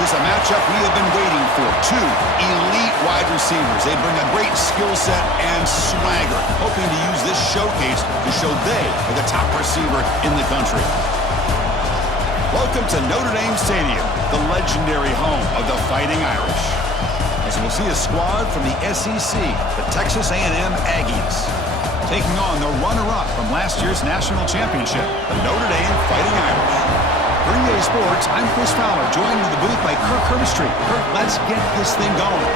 This is a matchup we have been waiting for. Two elite wide receivers. They bring a great skill set and swagger, hoping to use this showcase to show they are the top receiver in the country. Welcome to Notre Dame Stadium, the legendary home of the Fighting Irish. As we'll see a squad from the SEC, the Texas A&M Aggies, taking on the runner-up from last year's national championship, the Notre Dame Fighting Irish. For EA Sports, I'm Chris Fowler, joined in the booth by Kirk Herbstreit. Kirk, let's get this thing going.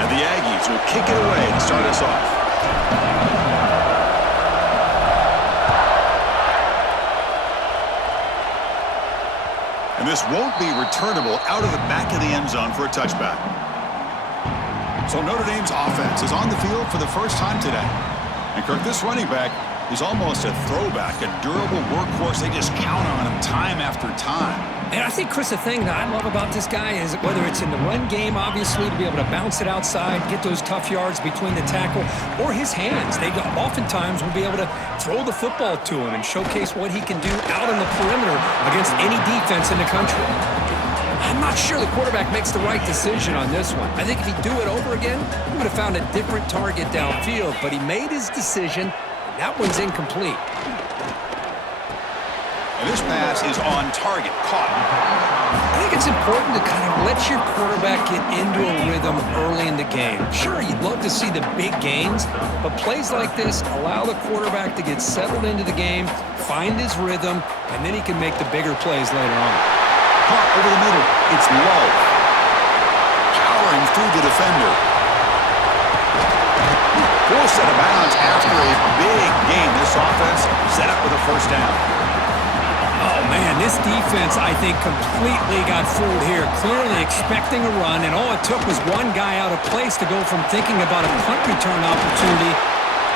And the Aggies will kick it away to start us off. And this won't be returnable out of the back of the end zone for a touchback. So Notre Dame's offense is on the field for the first time today. And Kirk, this running back is almost a throwback, a durable workhorse. They just count on him time after time. And I think, Chris, the thing that I love about this guy is whether it's in the run game, obviously, to be able to bounce it outside, get those tough yards between the tackle, or his hands. They oftentimes will be able to throw the football to him and showcase what he can do out on the perimeter against any defense in the country. I'm not sure the quarterback makes the right decision on this one. I think if he'd do it over again, he would have found a different target downfield, but he made his decision, and that one's incomplete. And this pass is on target, caught. I think it's important to kind of let your quarterback get into a rhythm early in the game. Sure, you'd love to see the big gains, but plays like this allow the quarterback to get settled into the game, find his rhythm, and then he can make the bigger plays later on. Caught over the middle. It's low. Powering through the defender. Forced out of bounds after a big game. This offense set up with a first down. Oh, man, this defense, I think, completely got fooled here. Clearly expecting a run, and all it took was one guy out of place to go from thinking about a punt return opportunity.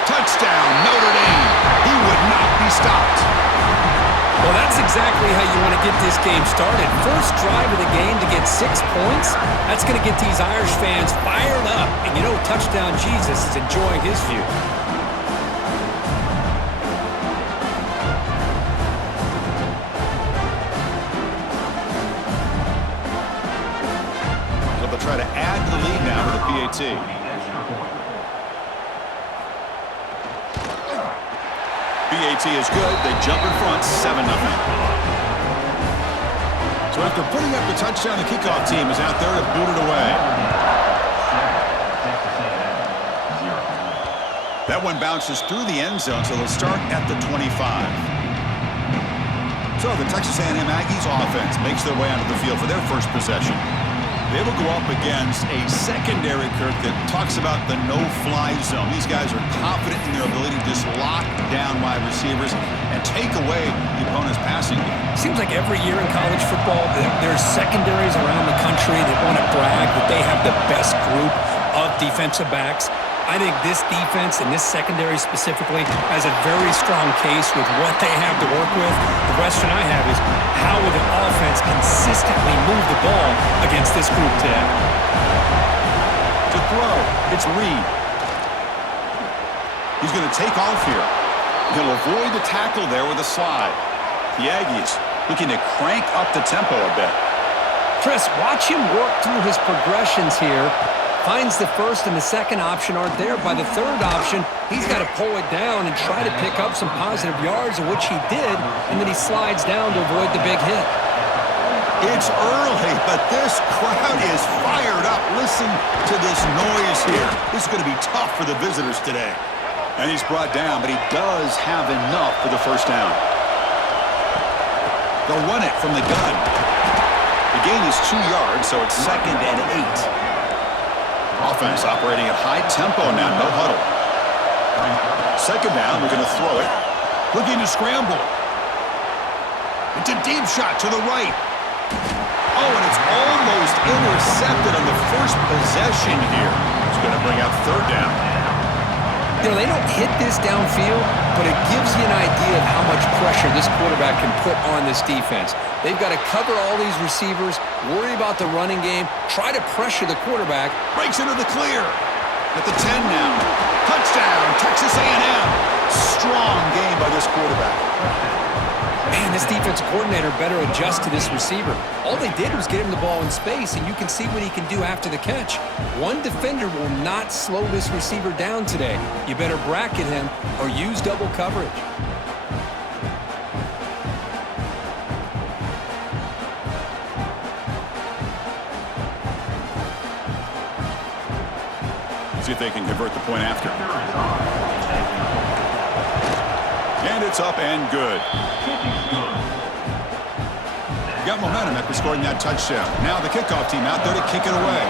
Touchdown, Notre Dame. He would not be stopped. Well, that's exactly how you want to get this game started. First drive of the game to get 6 points. That's going to get these Irish fans fired up. And you know, Touchdown Jesus is enjoying his view. So they'll try to add to the lead now with the PAT. PAT is good. They jump in front, 7-0. So after putting up the touchdown, the kickoff team is out there to boot it away. That one bounces through the end zone, so they'll start at the 25. So the Texas A&M Aggies offense makes their way onto the field for their first possession. They will go up against a secondary, Kirk, that talks about the no-fly zone. These guys are confident in their ability to just lock down wide receivers and take away the opponent's passing game. Seems like every year in college football, there's secondaries around the country that want to brag that they have the best group of defensive backs. I think this defense and this secondary specifically has a very strong case with what they have to work with. The question I have is, how will the offense consistently move the ball against this group today? To throw, it's Reed. He's going to take off here. He'll avoid the tackle there with a slide. The Aggies looking to crank up the tempo a bit. Chris, watch him work through his progressions here. Finds the first and the second option aren't there. By the third option, he's got to pull it down and try to pick up some positive yards, of which he did, and then he slides down to avoid the big hit. It's early, but this crowd is fired up. Listen to this noise here. This is going to be tough for the visitors today. And he's brought down, but he does have enough for the first down. They'll run it from the gun. The gain is 2 yards, so it's 2nd and 8. Offense operating at high tempo now, no huddle. 2nd down, we're going to throw it. Looking to scramble. It's a deep shot to the right. Oh, and it's almost intercepted on the first possession here. It's going to bring out 3rd down. You know, they don't hit this downfield, but it gives you an idea of how much pressure this quarterback can put on this defense. They've got to cover all these receivers, worry about the running game, try to pressure the quarterback. Breaks into the clear. At the 10 now. Touchdown, Texas A&M. Strong game by this quarterback. Man, this defensive coordinator better adjust to this receiver. All they did was get him the ball in space, and you can see what he can do after the catch. One defender will not slow this receiver down today. You better bracket him or use double coverage. See if they can convert the point after. And it's up and good. You got momentum after scoring that touchdown. Now the kickoff team out there to kick it away.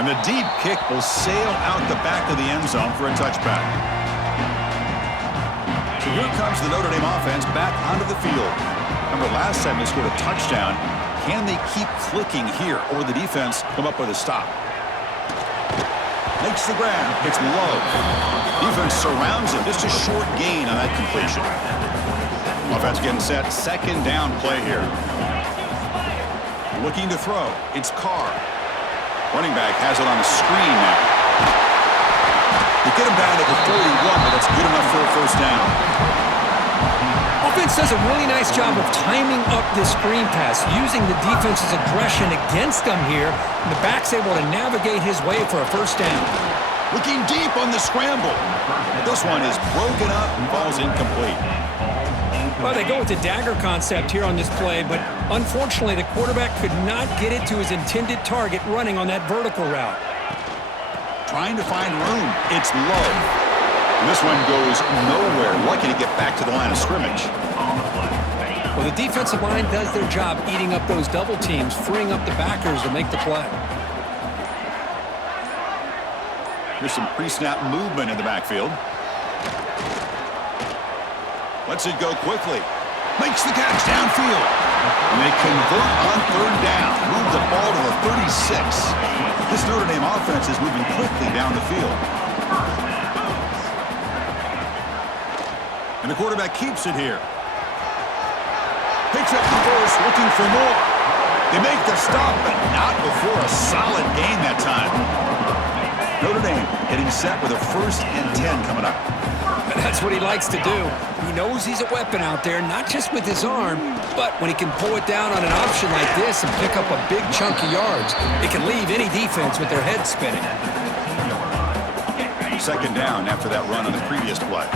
And the deep kick will sail out the back of the end zone for a touchback. So here comes the Notre Dame offense back onto the field. Remember last time they scored a touchdown. Can they keep clicking here, or the defense come up with a stop? Makes the grab. It's Love. Defense surrounds him. Just a short gain on that completion. Offense getting set. Second down play here. Looking to throw. It's Carr. Running back has it on the screen now. They get him down at the 41, but that's good enough for a first down. Offense does a really nice job of timing up this screen pass, using the defense's aggression against them here, and the back's able to navigate his way for a first down. Looking deep on the scramble. This one is broken up and falls incomplete. Well, they go with the dagger concept here on this play, but unfortunately the quarterback could not get it to his intended target running on that vertical route. Trying to find room. It's Love. And this one goes nowhere. Lucky to get back to the line of scrimmage. Well, the defensive line does their job eating up those double teams, freeing up the backers to make the play. Here's some pre-snap movement in the backfield. Lets it go quickly. Makes the catch downfield. And they convert on third down. Move the ball to the 36. This Notre Dame offense is moving quickly down the field. And the quarterback keeps it here. Picks up the first, looking for more. They make the stop, but not before a solid gain that time. Notre Dame getting set with a 1st and 10 coming up. That's what he likes to do. He knows he's a weapon out there, not just with his arm, but when he can pull it down on an option like this and pick up a big chunk of yards, it can leave any defense with their head spinning. Second down after that run on the previous play.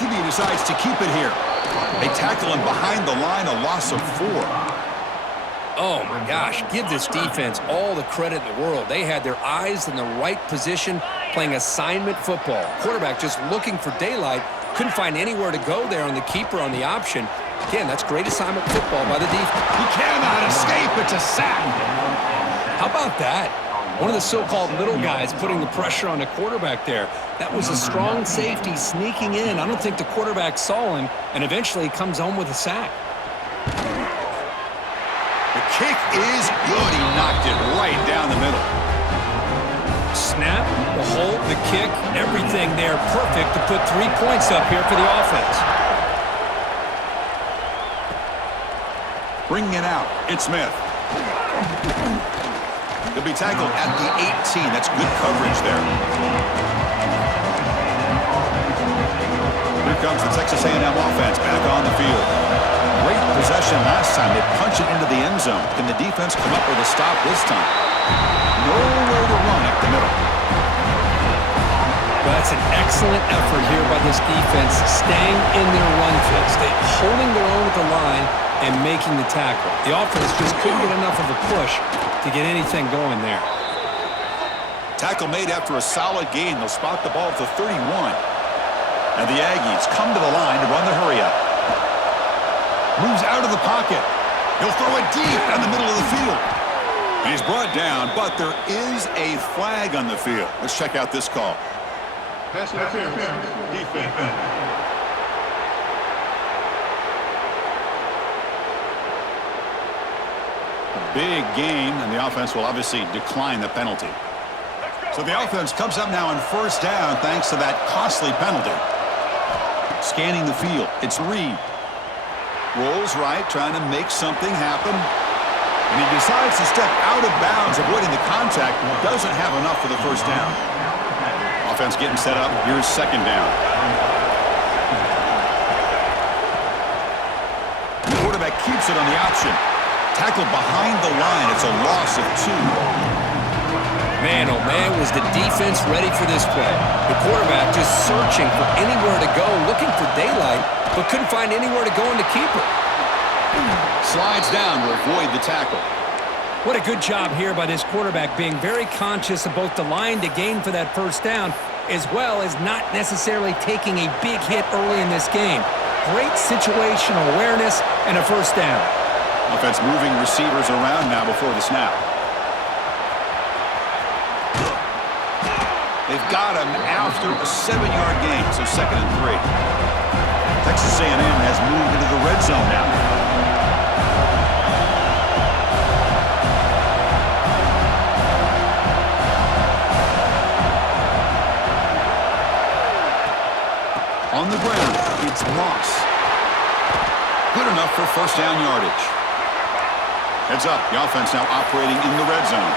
He decides to keep it here. They tackle him behind the line, a loss of 4. Oh, my gosh. Give this defense all the credit in the world. They had their eyes in the right position, playing assignment football. Quarterback just looking for daylight. Couldn't find anywhere to go there on the keeper on the option. Again, that's great assignment football by the defense. He cannot escape. It's a sack. How about that? One of the so-called little guys putting the pressure on the quarterback there. That was a strong safety sneaking in. I don't think the quarterback saw him, and eventually he comes home with a sack. The kick is good. He knocked it right down the middle. Snap, the hold, the kick, everything there perfect to put 3 points up here for the offense. Bringing it out, it's Smith. He'll be tackled at the 18. That's good coverage there. Here comes the Texas A&M offense back on the field. Great possession last time. They punch it into the end zone. Can the defense come up with a stop this time? Nowhere to run up the middle. Well, that's an excellent effort here by this defense, staying in their run fix. They're holding their own at the line and making the tackle. The offense just couldn't get enough of a push to get anything going there. Tackle made after a solid gain. They'll spot the ball at the 31. And the Aggies come to the line to run the hurry-up. Moves out of the pocket. He'll throw it deep down the middle of the field. And he's brought down, but there is a flag on the field. Let's check out this call. Pass interference. Defense. Big gain, and the offense will obviously decline the penalty. So the offense comes up now on first down thanks to that costly penalty. Scanning the field, it's Reed. Rolls right, trying to make something happen. And he decides to step out of bounds, avoiding the contact. Doesn't have enough for the first down. Offense getting set up. Here's second down. The quarterback keeps it on the option. Tackled behind the line. It's a loss of 2. Man, oh man, was the defense ready for this play. The quarterback just searching for anywhere to go, looking for daylight, but couldn't find anywhere to go in the keeper. Slides down to avoid the tackle. What a good job here by this quarterback, being very conscious of both the line to gain for that first down, as well as not necessarily taking a big hit early in this game. Great situational awareness and a first down. Offense moving receivers around now before the snap. They've got him after a 7-yard gain, so 2nd and 3. Texas A&M has moved into the red zone now. On the ground, it's Moss. Good enough for first down yardage. Heads up, the offense now operating in the red zone.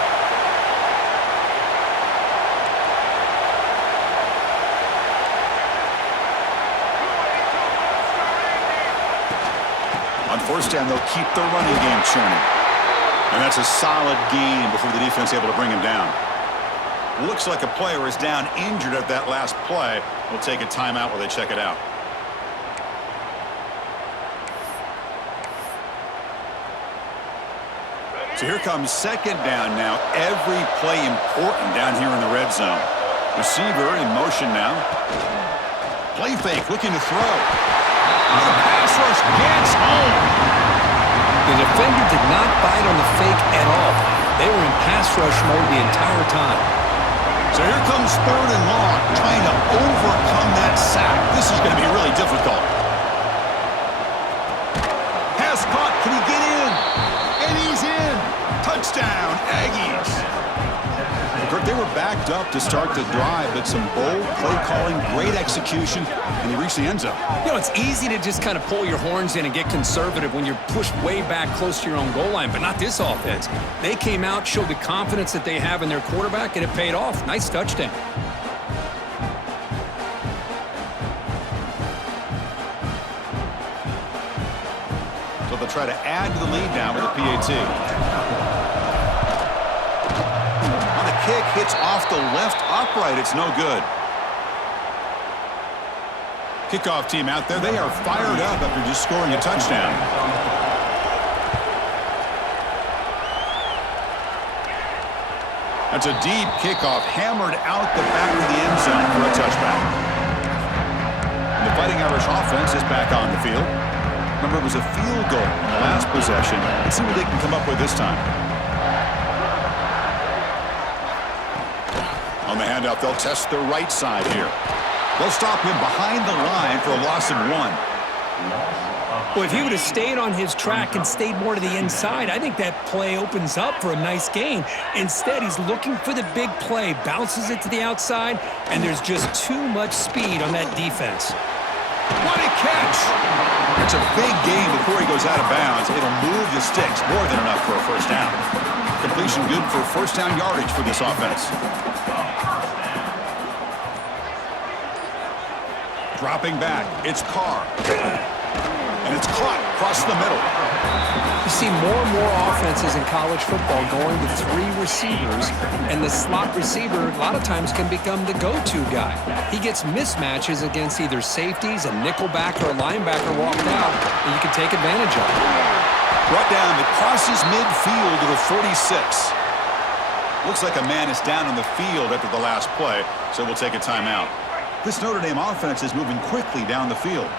On first down, they'll keep the running game churning. And that's a solid gain before the defense is able to bring him down. Looks like a player is down injured at that last play. We'll take a timeout while they check it out. So here comes second down now. Every play important down here in the red zone. Receiver in motion now. Play fake, looking to throw. The pass rush gets home. The defender did not bite on the fake at all. They were in pass rush mode the entire time. So here comes 3rd and long, trying to overcome that sack. This is going to be really difficult. Pass caught. Can he get in? And he's in. Touchdown, Aggies. Kirk, they were backed up to start the drive, but some bold play calling, great execution, and they reached the end zone. You know, it's easy to just kind of pull your horns in and get conservative when you're pushed way back close to your own goal line, but not this offense. They came out, showed the confidence that they have in their quarterback, and it paid off. Nice touchdown. So they'll try to add to the lead now with a PAT. Kick hits off the left upright. It's no good. Kickoff team out there. They are fired up after just scoring a touchdown. That's a deep kickoff, hammered out the back of the end zone for a touchback. And the Fighting Irish offense is back on the field. Remember, it was a field goal in the last possession. Let's see what they can come up with this time. On the handoff, they'll test the right side here. They'll stop him behind the line for a loss of 1. Well, if he would have stayed on his track and stayed more to the inside, I think that play opens up for a nice gain. Instead, he's looking for the big play, bounces it to the outside, and there's just too much speed on that defense. What a catch! It's a big gain before he goes out of bounds. It'll move the sticks, more than enough for a first down. Completion good for first down yardage for this offense. Dropping back, it's Carr. And it's caught across the middle. You see more and more offenses in college football going to 3 receivers, and the slot receiver a lot of times can become the go-to guy. He gets mismatches against either safeties, a nickelback, or a linebacker walked out, and you can take advantage of it. Brought down, it crosses midfield to the 46. Looks like a man is down on the field after the last play, so we'll take a timeout. This Notre Dame offense is moving quickly down the field.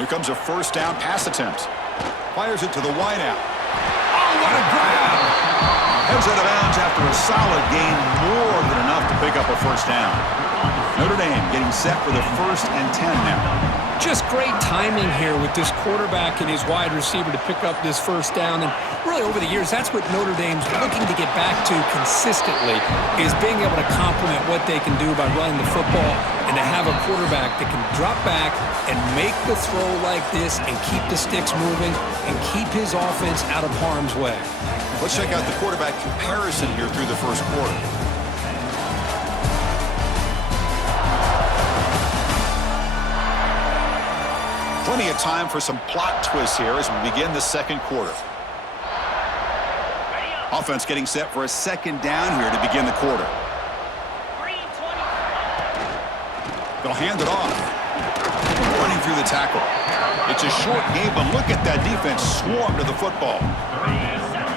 Here comes a first down pass attempt. Fires it to the wideout. Oh, what a grab! Heads out of bounds after a solid gain, more than enough to pick up a first down. Notre Dame getting set with a 1st and 10 now. Just great timing here with this quarterback and his wide receiver to pick up this first down. And really over the years, that's what Notre Dame's looking to get back to consistently, is being able to complement what they can do by running the football and to have a quarterback that can drop back and make the throw like this and keep the sticks moving and keep his offense out of harm's way. Let's check out the quarterback comparison here through the first quarter. Plenty of time for some plot twists here as we begin the second quarter. Offense getting set for a second down here to begin the quarter. They'll hand it off. Running through the tackle. It's a short game, but look at that defense swarm to the football.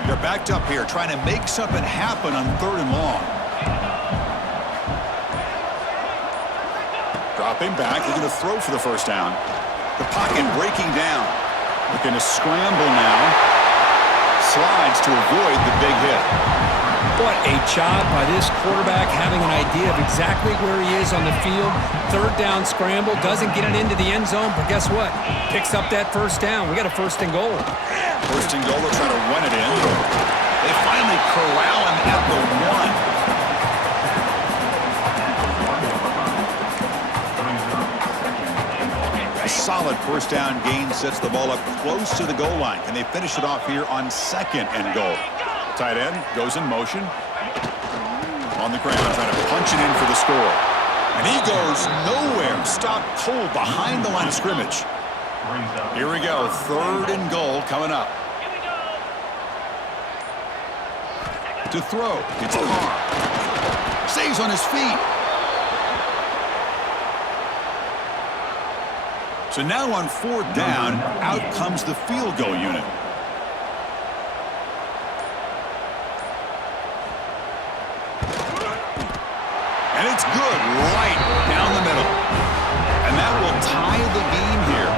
They're backed up here trying to make something happen on 3rd and long. Dropping back, looking to throw for the first down. The pocket breaking down. Looking to scramble now. Slides to avoid the big hit. What a job by this quarterback, having an idea of exactly where he is on the field. 3rd down scramble, doesn't get it into the end zone, but guess what? Picks up that first down. We got a 1st and goal. 1st and goal, they'll try to run it in. They finally corral him at the 1. A solid first down gain sets the ball up close to the goal line. Can they finish it off here on 2nd and goal? Tight end goes in motion. On the ground, trying to punch it in for the score. And he goes nowhere. Stopped cold behind the line of scrimmage. Here we go. 3rd and goal coming up. To throw. It's Carr. Stays on his feet. So now on 4th down, out comes the field goal unit. And it's good right down the middle. And that will tie the game here.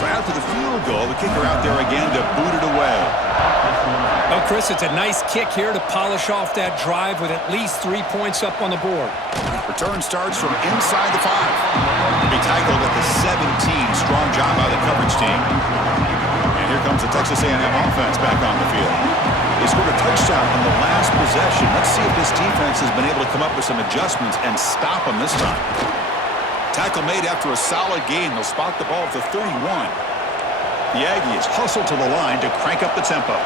So after the field goal, the kicker out there again to boot it away. Well, Chris, it's a nice kick here to polish off that drive with at least 3 points up on the board. Return starts from inside the 5. To be tackled at the 17. Strong job by the coverage team. And here comes the Texas A&M offense back on the field. They scored a touchdown on the last possession. Let's see if this defense has been able to come up with some adjustments and stop them this time. Tackle made after a solid gain. They'll spot the ball at the 31. The Aggies hustle to the line to crank up the tempo.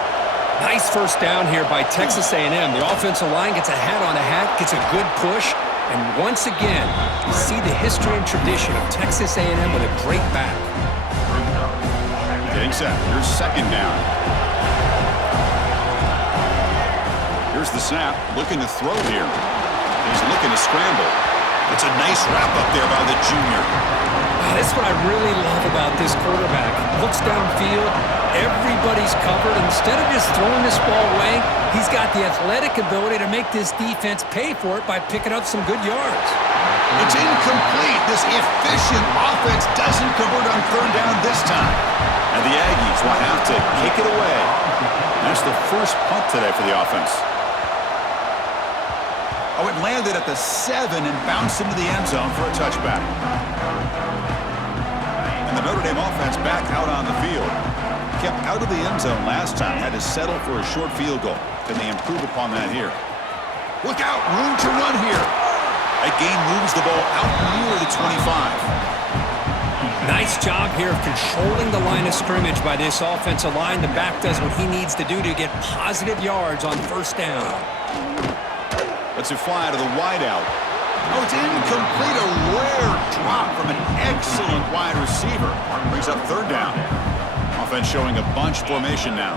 Nice first down here by Texas A&M. The offensive line gets a hat on a hat, gets a good push, and once again, you see the history and tradition of Texas A&M with a great back. Getting set. Here's 2nd down. Here's the snap. Looking to throw here. He's looking to scramble. It's a nice wrap up there by the junior. That's what I really love about this quarterback. Looks downfield, everybody's covered. Instead of just throwing this ball away, he's got the athletic ability to make this defense pay for it by picking up some good yards. It's incomplete. This efficient offense doesn't convert on 3rd down this time. And the Aggies will have to kick it away. That's the first punt today for the offense. Oh, it landed at the 7 and bounced into the end zone for a touchback. And the Notre Dame offense back out on the field. Kept out of the end zone last time. Had to settle for a short field goal. Can they improve upon that here? Look out. Room to run here. That gain moves the ball out near the 25. Nice job here of controlling the line of scrimmage by this offensive line. The back does what he needs to do to get positive yards on 1st down. Lets it fly to the wideout. Oh, it's incomplete. A rare drop from an excellent wide receiver. Brings up 3rd down. Offense showing a bunch formation now.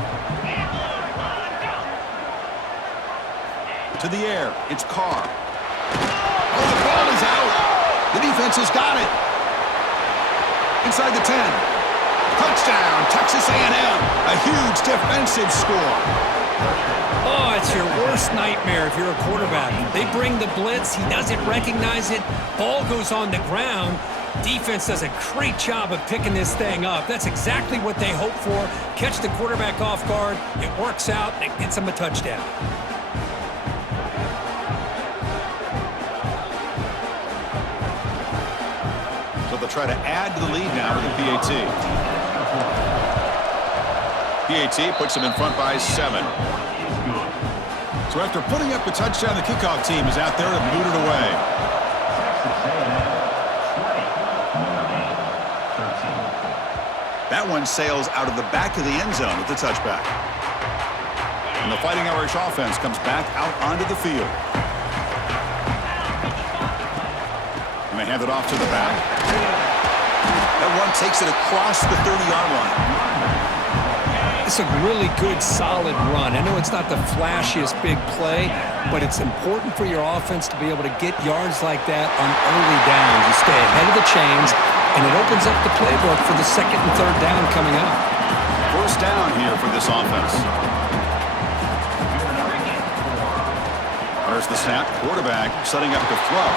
To the air. It's Carr. Oh, the ball is out. The defense has got it. Inside the 10. Touchdown, Texas A&M. A huge defensive score. Oh, it's your worst nightmare if you're a quarterback. They bring the blitz. He doesn't recognize it. Ball goes on the ground. Defense does a great job of picking this thing up. That's exactly what they hope for. Catch the quarterback off guard. It works out. It gets him a touchdown. So they'll try to add to the lead now with a PAT. PAT puts them in front by 7. So after putting up the touchdown, the kickoff team is out there to boot it away. That one sails out of the back of the end zone with the touchback. And the Fighting Irish offense comes back out onto the field. And they hand it off to the back. That one takes it across the 30-yard line. It's a really good, solid run. I know it's not the flashiest big play, but it's important for your offense to be able to get yards like that on early downs. You stay ahead of the chains, and it opens up the playbook for the second and third down coming up. First down here for this offense. There's the snap. Quarterback setting up to throw.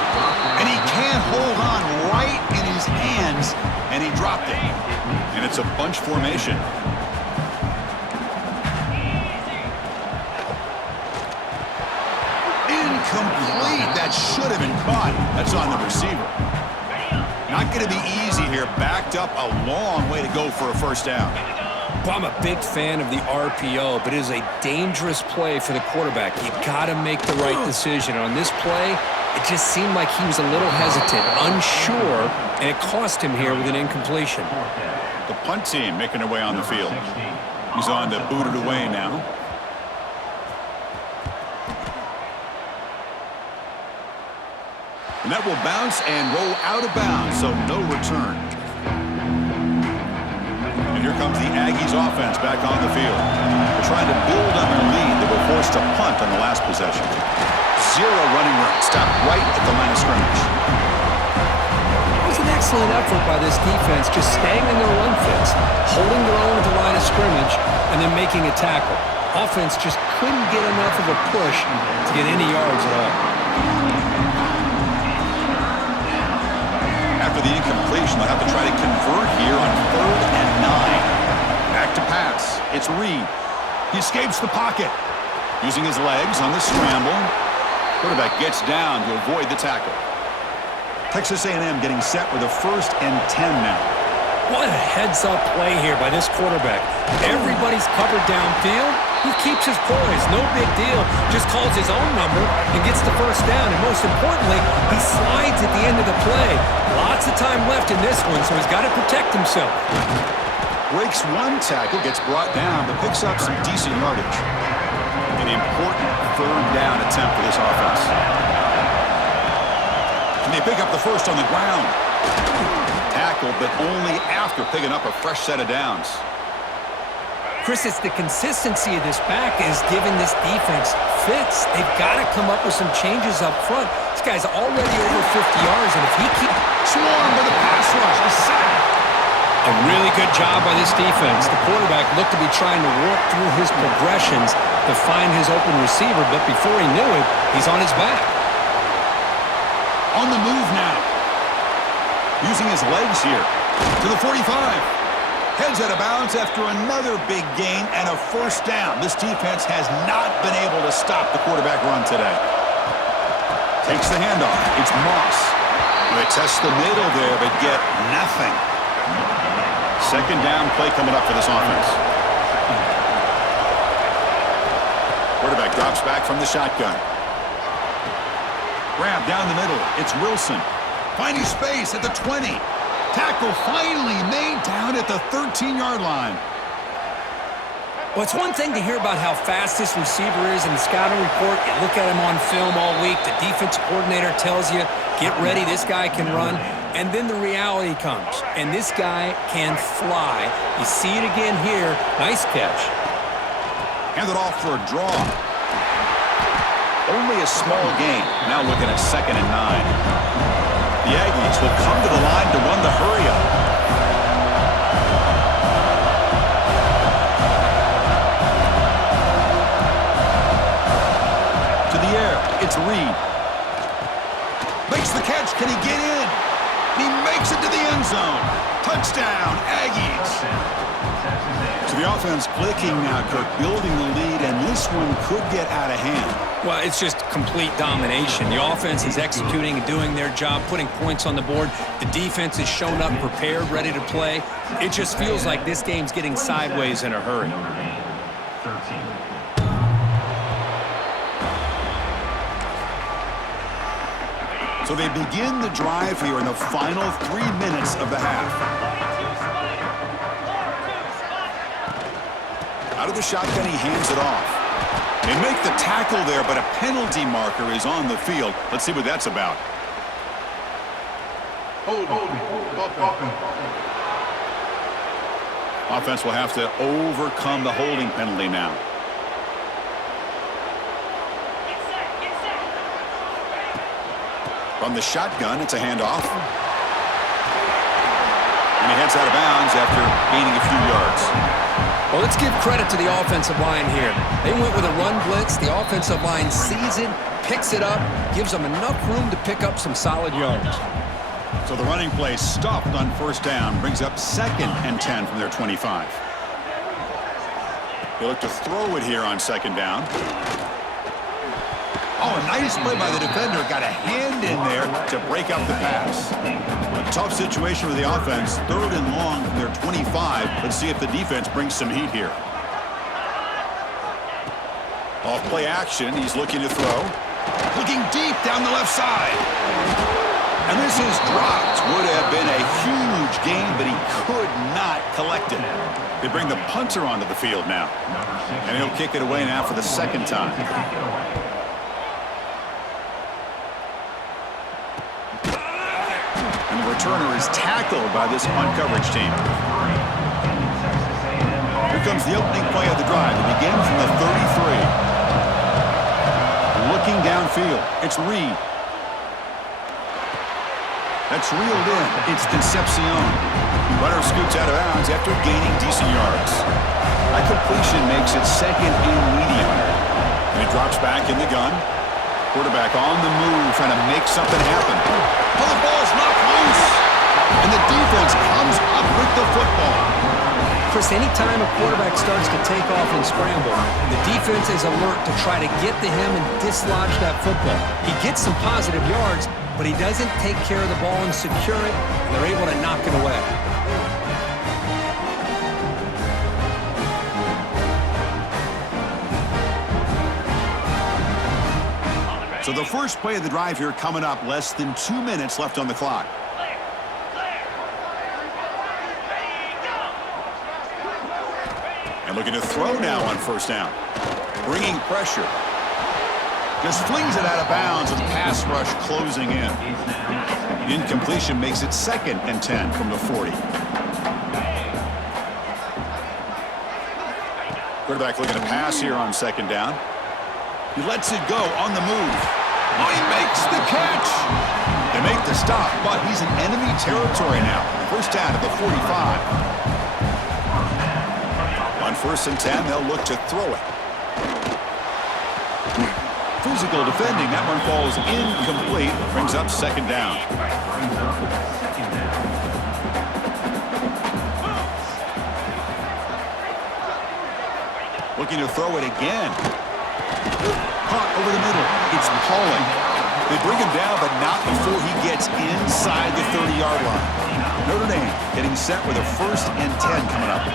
And he can't hold on right in his hands, and he dropped it. And it's a bunch formation. Incomplete. That should have been caught. That's on the receiver. Not going to be easy here. Backed up a long way to go for a first down. Well, I'm a big fan of the RPO, but it is a dangerous play for the quarterback. You got to make the right decision. On this play, it just seemed like he was a little hesitant, unsure, and it cost him here with an incompletion. The punt team making their way on the field. He's on to boot it away now. And that will bounce and roll out of bounds, so no return. And here comes the Aggies offense back on the field. They're trying to build on their lead. They were forced to punt on the last possession. 0 running room. Stopped right at the line of scrimmage. It was an excellent effort by this defense, just staying in their run fence, holding their own at the line of scrimmage, and then making a tackle. Offense just couldn't get enough of a push to get any yards at all. After the incompletion, they'll have to try to convert here on 3rd and 9. Back to pass. It's Reed. He escapes the pocket. Using his legs on the scramble. Quarterback gets down to avoid the tackle. Texas A&M getting set with a 1st and 10 now. What a heads-up play here by this quarterback. Everybody's covered downfield. He keeps his poise. No big deal. Just calls his own number and gets the first down. And most importantly, he slides at the end of the play. Lots of time left in this one, so he's got to protect himself. Breaks one tackle, gets brought down, but picks up some decent yardage. An important 3rd down attempt for this offense. And they pick up the first on the ground. Tackle, but only after picking up a fresh set of downs. Chris, it's the consistency of this back is giving this defense fits. They've got to come up with some changes up front. This guy's already over 50 yards, and if he keeps Swarmed by the pass rush. A sack. A really good job by this defense. The quarterback looked to be trying to work through his progressions to find his open receiver, but before he knew it, he's on his back. On the move now. Using his legs here. To the 45. Heads out of bounds after another big gain and a first down. This defense has not been able to stop the quarterback run today. Takes the handoff. It's Moss. They test the middle there, but get nothing. 2nd down play coming up for this offense. Quarterback drops back from the shotgun. Grab down the middle. It's Wilson. Finding space at the 20. Tackle finally made down at the 13-yard line. Well, it's one thing to hear about how fast this receiver is in the scouting report. You look at him on film all week. The defensive coordinator tells you, get ready, this guy can run. And then the reality comes, and this guy can fly. You see it again here. Nice catch. Hand it off for a draw. Only a small gain. Now looking at 2nd and 9. The Aggies will come to the line to run the hurry-up. To the air, it's Reed. Makes the catch. Can he get in? He makes Takes it to the end zone. Touchdown, Aggies. So the offense clicking now, Kirk, building the lead, and this one could get out of hand. Well, it's just complete domination. The offense is executing and doing their job, putting points on the board. The defense is shown up, prepared, ready to play. It just feels like this game's getting sideways in a hurry. So they begin the drive here in the final 3 minutes of the half. Out of the shotgun, he hands it off. They make the tackle there, but a penalty marker is on the field. Let's see what that's about. Offense will have to overcome the holding penalty now. From the shotgun, it's a handoff. And he heads out of bounds after gaining a few yards. Well, let's give credit to the offensive line here. They went with a run blitz. The offensive line sees it, picks it up, gives them enough room to pick up some solid yards. So the running play stopped on first down, brings up 2nd and 10 from their 25. They look to throw it here on 2nd down. Oh, a nice play by the defender. Got a hand in there to break up the pass. A tough situation for the offense. 3rd and long from their 25. Let's see if the defense brings some heat here. Off play action. He's looking to throw. Looking deep down the left side. And this is dropped. Would have been a huge gain, but he could not collect it. They bring the punter onto the field now. And he'll kick it away now for the 2nd time. And the returner is tackled by this punt coverage team. Here comes the opening play of the drive. It begins from the 33. Looking downfield. It's Reed. That's reeled in. It's Concepcion. Runner scoots out of bounds after gaining decent yards. That completion makes it 2nd and medium. And he drops back in the gun. Quarterback on the move, trying to make something happen. Oh, the ball's knocked loose. And the defense comes up with the football. Chris, anytime a quarterback starts to take off and scramble, the defense is alert to try to get to him and dislodge that football. He gets some positive yards, but he doesn't take care of the ball and secure it, and they're able to knock it away. So the first play of the drive here coming up, less than 2 minutes left on the clock. And looking to throw now on first down. Bringing pressure. Just flings it out of bounds with pass rush closing in. The incompletion makes it 2nd and 10 from the 40. Quarterback looking to pass here on 2nd down. He lets it go on the move. Oh, he makes the catch. They make the stop, but he's in enemy territory now. First down at the 45. On 1st and 10, they'll look to throw it. Physical defending. That one falls incomplete. Brings up 2nd down. Looking to throw it again. Caught over the middle. It's Pauling. They bring him down, but not before he gets inside the 30-yard line. Notre Dame getting set with a 1st and 10 coming up.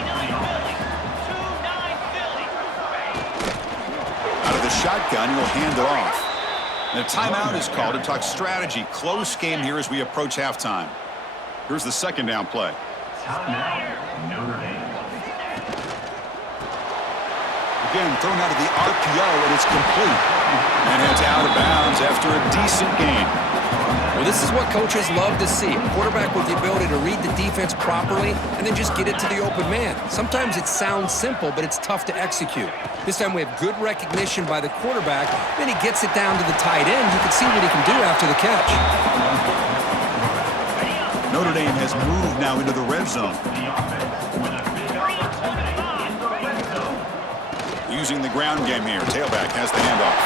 Out of the shotgun, he'll hand it off. And a timeout is called to talk strategy. Close game here as we approach halftime. Here's the 2nd down play. Notre Dame. Again, thrown out of the RPO, and it's complete. And it's out of bounds after a decent gain. Well, this is what coaches love to see. A quarterback with the ability to read the defense properly and then just get it to the open man. Sometimes it sounds simple, but it's tough to execute. This time we have good recognition by the quarterback. Then he gets it down to the tight end. You can see what he can do after the catch. Notre Dame has moved now into the red zone. Using the ground game here. Tailback has the handoff.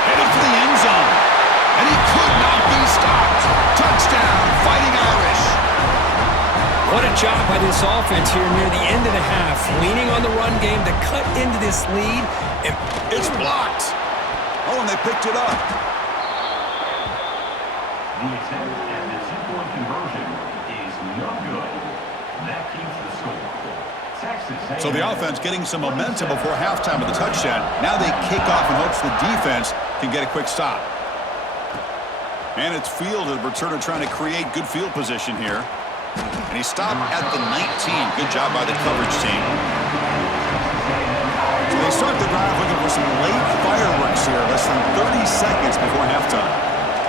Headed for the end zone. And he could not be stopped. Touchdown, Fighting Irish. job by this offense here near the end of the half, leaning on the run game to cut into this lead. And it's blocked. Oh, and they picked it up. The attempt at the two-point conversion is no good. That keeps the score. Texas. So the offense getting some momentum before halftime with the touchdown. Now they kick off in hopes the defense can get a quick stop. And it's Field, the returner, trying to create good field position here. And he stopped at the 19. Good job by the coverage team. So they start the drive looking for some late fireworks here, less than 30 seconds before halftime.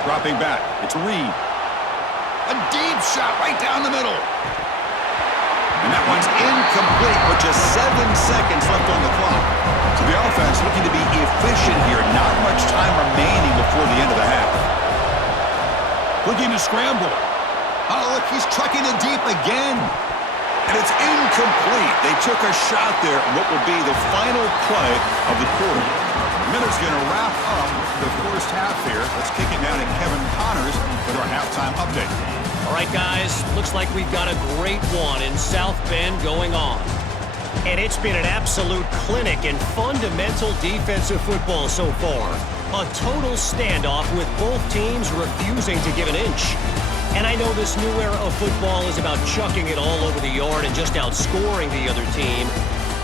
Dropping back, it's Reed. A deep shot right down the middle. And that one's incomplete with just 7 seconds left on the clock. So the offense looking to be efficient here. Not much time remaining before the end of the half. Looking to scramble. Oh, look, he's trucking it deep again. And it's incomplete. They took a shot there on what will be the final play of the quarter. Miller's going to wrap up the first half here. Let's kick it down to Kevin Connors with our halftime update. All right, guys, looks like we've got a great one in South Bend going on. And it's been an absolute clinic in fundamental defensive football so far. A total standoff with both teams refusing to give an inch. And I know this new era of football is about chucking it all over the yard and just outscoring the other team.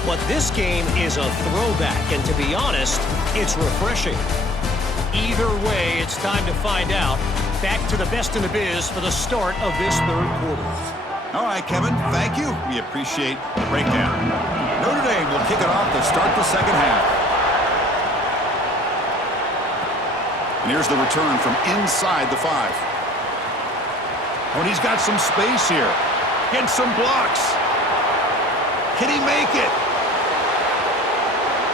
But this game is a throwback, and to be honest, it's refreshing. Either way, it's time to find out. Back to the best in the biz for the start of this third quarter. All right, Kevin, thank you. We appreciate the breakdown. Notre Dame will kick it off to start the second half. And here's the return from inside the 5. Oh, and he's got some space here. Getting some blocks. Can he make it?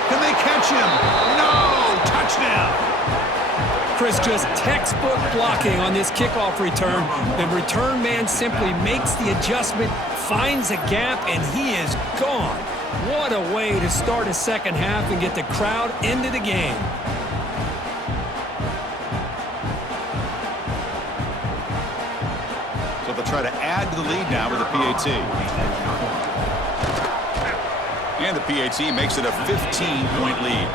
Can they catch him? No! Touchdown! Chris, just textbook blocking on this kickoff return. The return man simply makes the adjustment, finds a gap, and he is gone. What a way to start a second half and get the crowd into the game. So they'll try to add to the lead now with the PAT. And the PAT makes it a 15-point lead.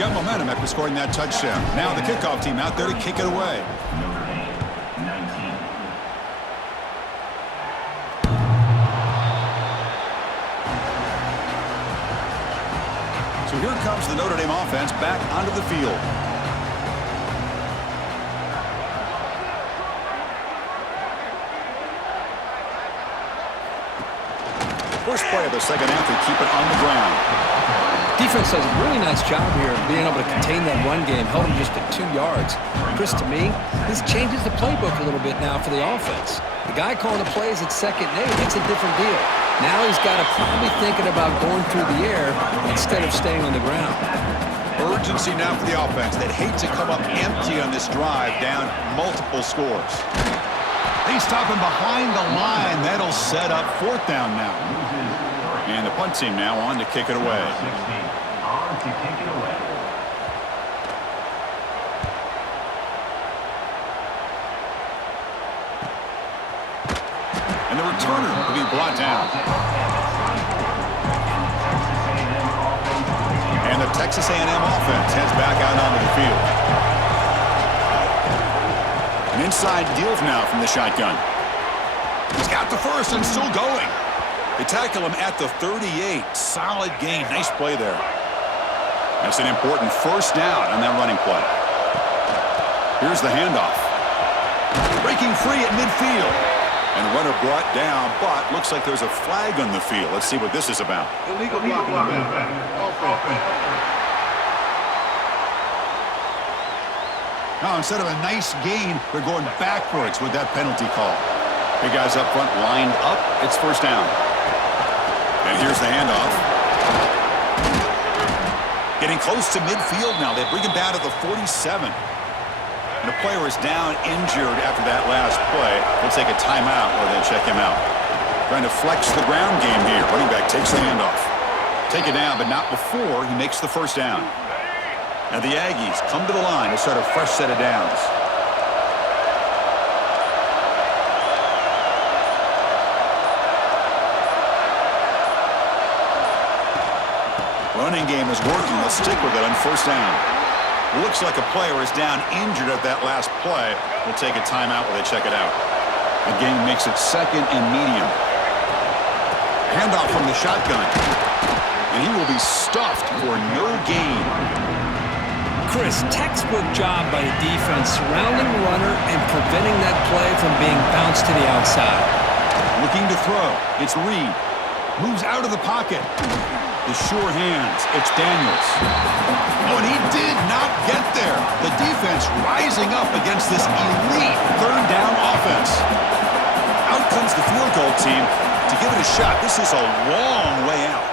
Got momentum after scoring that touchdown. Now the kickoff team out there to kick it away. Notre Dame, 19. So here comes the Notre Dame offense back onto the field. First play of the second half, they keep it on the ground. Defense does a really nice job here of being able to contain that run game, held them just at 2 yards. Chris, to me, this changes the playbook a little bit now for the offense. The guy calling the plays at second and 8, it's a different deal. Now he's got to probably thinking about going through the air instead of staying on the ground. Urgency now for the offense. They'd hate to come up empty on this drive, down multiple scores. They stop him behind the line. That'll set up fourth down now. And the punt team now on to kick it away. 16 on to kick it away. And the returner will be brought down. And the Texas A&M offense heads back out onto the field. An inside deal now from the shotgun. He's got the first and still going. They tackle him at the 38. Solid gain. Nice play there. That's an important first down on that running play. Here's the handoff. Breaking free at midfield. And the runner brought down, but looks like there's a flag on the field. Let's see what this is about. Illegal blocking. Offense. Now, instead of a nice gain, they're going backwards with that penalty call. Big guys up front lined up. It's first down. And here's the handoff. Getting close to midfield now. They bring him down to the 47. And the player is down injured after that last play. They'll take a timeout or they'll check him out. Trying to flex the ground game here. Running back takes the handoff. Take it down, but not before he makes the first down. Now the Aggies come to the line to start a fresh set of downs. running game is working. Let's stick with it on first down. Looks like a player is down injured at that last play. We'll take a timeout while they check it out. The game makes it second and medium. Handoff from the shotgun. And he will be stuffed for no gain. Chris, textbook job by the defense surrounding the runner and preventing that play from being bounced to the outside. Looking to throw. It's Reed. Moves out of the pocket. The sure hands. It's Daniels. Oh, and he did not get there. The defense rising up against this elite third down offense. Out comes the field goal team to give it a shot. This is a long way out.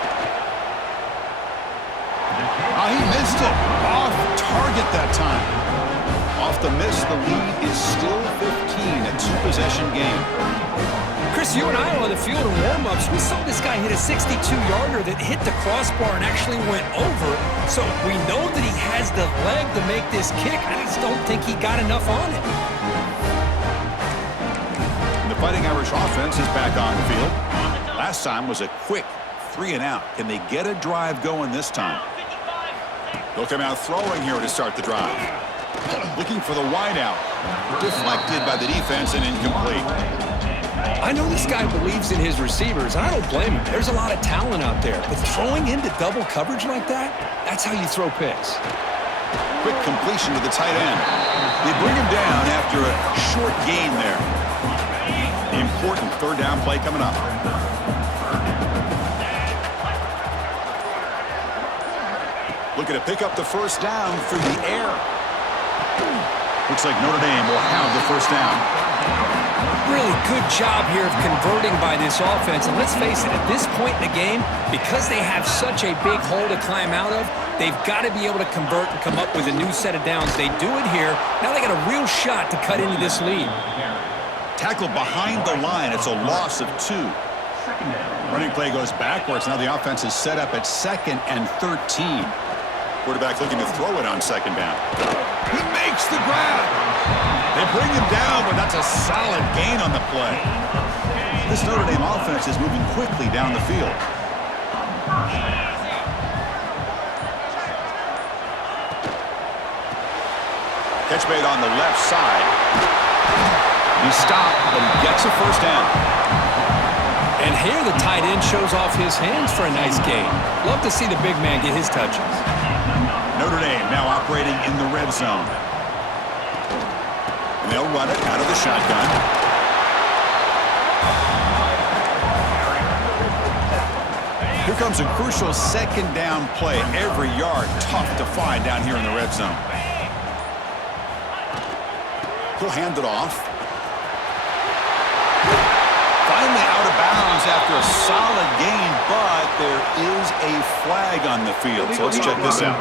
He missed it. Off target that time. Off the miss, the lead is still 15, a two-possession game. Chris, you and I were on the field in warm-ups. We saw this guy hit a 62-yarder that hit the crossbar and actually went over. So we know that he has the leg to make this kick. I just don't think he got enough on it. And the Fighting Irish offense is back on the field. Last time was a quick 3-and-out. Can they get a drive going this time? They'll come out throwing here to start the drive. Looking for the wideout. Deflected by the defense and incomplete. I know this guy believes in his receivers. I don't blame him. There's a lot of talent out there. But throwing into double coverage like that, that's how you throw picks. Quick completion to the tight end. They bring him down after a short gain there. The important third down play coming up. Looking to pick up the first down through the air. Looks like Notre Dame will have the first down. Really good job here of converting by this offense. And let's face it, at this point in the game, because they have such a big hole to climb out of, they've got to be able to convert and come up with a new set of downs. They do it here. Now they got a real shot to cut into this lead. Tackled behind the line. It's a loss of 2. Running play goes backwards. Now the offense is set up at 2nd and 13. Quarterback looking to throw it on second down. He makes the grab. They bring him down, but that's a solid gain on the play. This Notre Dame offense is moving quickly down the field. Catch made on the left side. He stopped, but he gets a first down. And here the tight end shows off his hands for a nice gain. Love to see the big man get his touches. Notre Dame now operating in the red zone. And they'll run it out of the shotgun. Here comes a crucial second down play. Every yard tough to find down here in the red zone. He'll hand it off. Finally out of bounds after a solid gain, but there is a flag on the field. So let's check this out.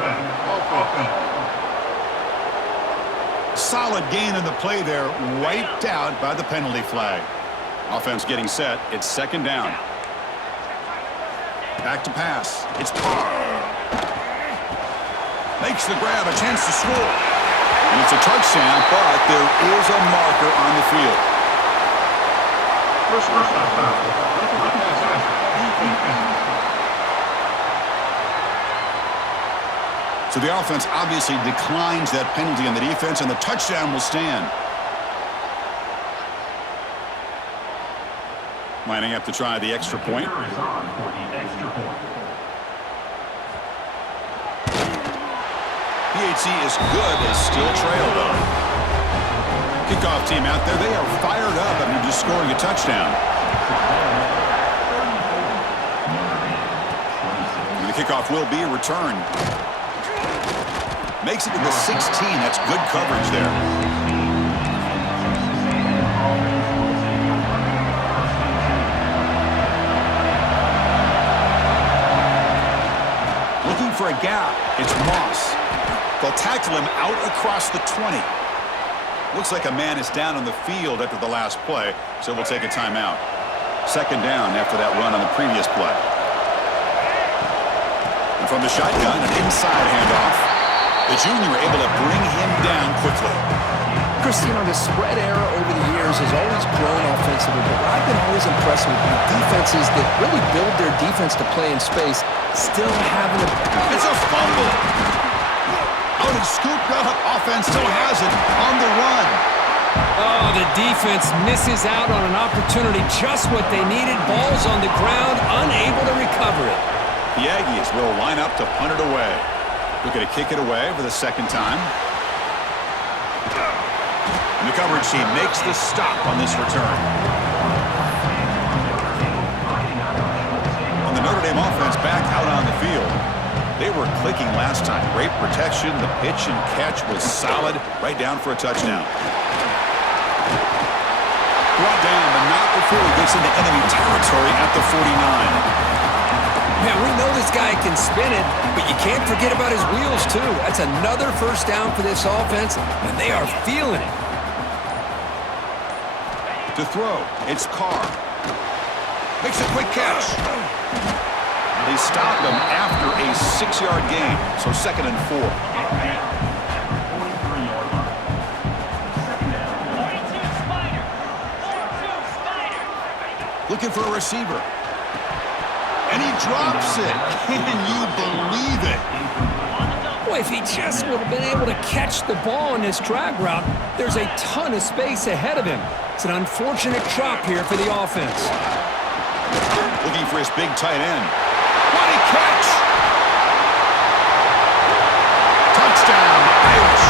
Solid gain in the play there, wiped out by the penalty flag. Offense getting set. It's second down. Back to pass. It's Parr. Makes the grab, a chance to score. And it's a touchdown, but there is a marker on the field. So the offense obviously declines that penalty on the defense, and the touchdown will stand. Lining up to try the extra point. PHC is good. They still trail, though. Kickoff team out there. They are fired up after just scoring a touchdown. And the kickoff will be returned. Makes it to the 16. That's good coverage there. Looking for a gap. It's Moss. They'll tackle him out across the 20. Looks like a man is down on the field after the last play, so we'll take a timeout. Second down after that run on the previous play. And from the shotgun, an inside handoff. The junior able to bring him down quickly. Christine, on the spread era over the years, 49ers has always grown offensively, but what I've been always impressed with defenses that really build their defense to play in space still having a... It's a fumble. Out and scooped up. Offense still has it on the run. Oh, the defense misses out on an opportunity, just what they needed. Ball's on the ground, unable to recover it. The Aggies will line up to punt it away. Looking to kick it away for the second time. And the coverage team makes the stop on this return. And the Notre Dame offense back out on the field. They were clicking last time. Great protection. The pitch and catch was solid. Right down for a touchdown. Brought down, but not before he gets into enemy territory at the 49. Man, we know this guy can spin it, but you can't forget about his wheels, too. That's another first down for this offense, and they are feeling it. To throw, it's Carr. Makes a quick catch. They stopped him after a 6-yard gain, so 2nd and 4. Looking for a receiver. And he drops it. Can you believe it? Boy, if he just would have been able to catch the ball in this drag route, there's a ton of space ahead of him. It's an unfortunate drop here for the offense. Looking for his big tight end. What a catch! Touchdown, Irish.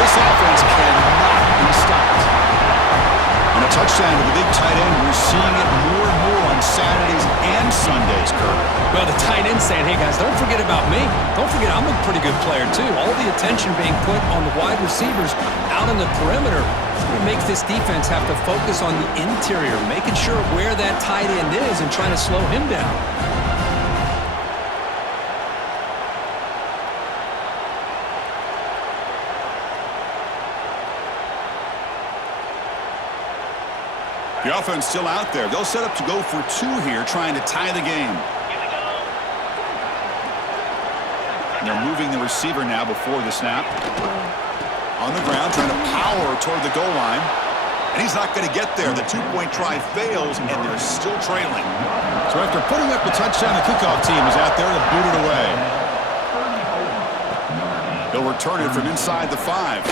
This offense cannot be stopped. And a touchdown to the big tight end. We're seeing it more and more on Saturdays and Sundays, Kirk. Well, the tight end saying, hey, guys, don't forget about me. Don't forget I'm a pretty good player, too. All the attention being put on the wide receivers out on the perimeter. It makes this defense have to focus on the interior, making sure where that tight end is and trying to slow him down. The offense still out there. They'll set up to go for 2 here, trying to tie the game. And they're moving the receiver now before the snap. On the ground, trying to power toward the goal line. And he's not going to get there. The 2-point try fails, and they're still trailing. So after putting up the touchdown, the kickoff team is out there to boot it away. They'll return it from inside the 5.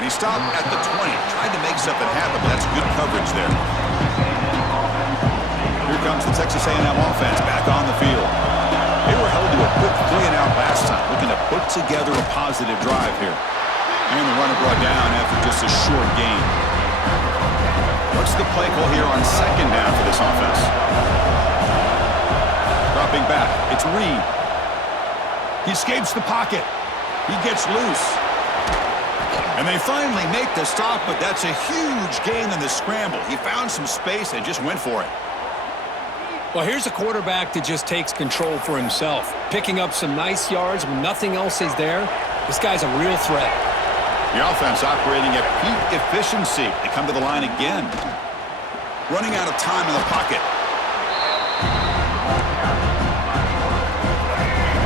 And he stopped at the 20. Tried to make something happen, but that's good coverage there. Here comes the Texas A&M offense back on the field. They were held to a quick 3-and-out last time, looking to put together a positive drive here. And the runner brought down after just a short gain. What's the play call here on 2nd down for this offense? Dropping back, it's Reed. He escapes the pocket. He gets loose. And they finally make the stop, but that's a huge gain in the scramble. He found some space and just went for it. Well, here's a quarterback that just takes control for himself, picking up some nice yards when nothing else is there. This guy's a real threat. The offense operating at peak efficiency. They come to the line again. Running out of time in the pocket.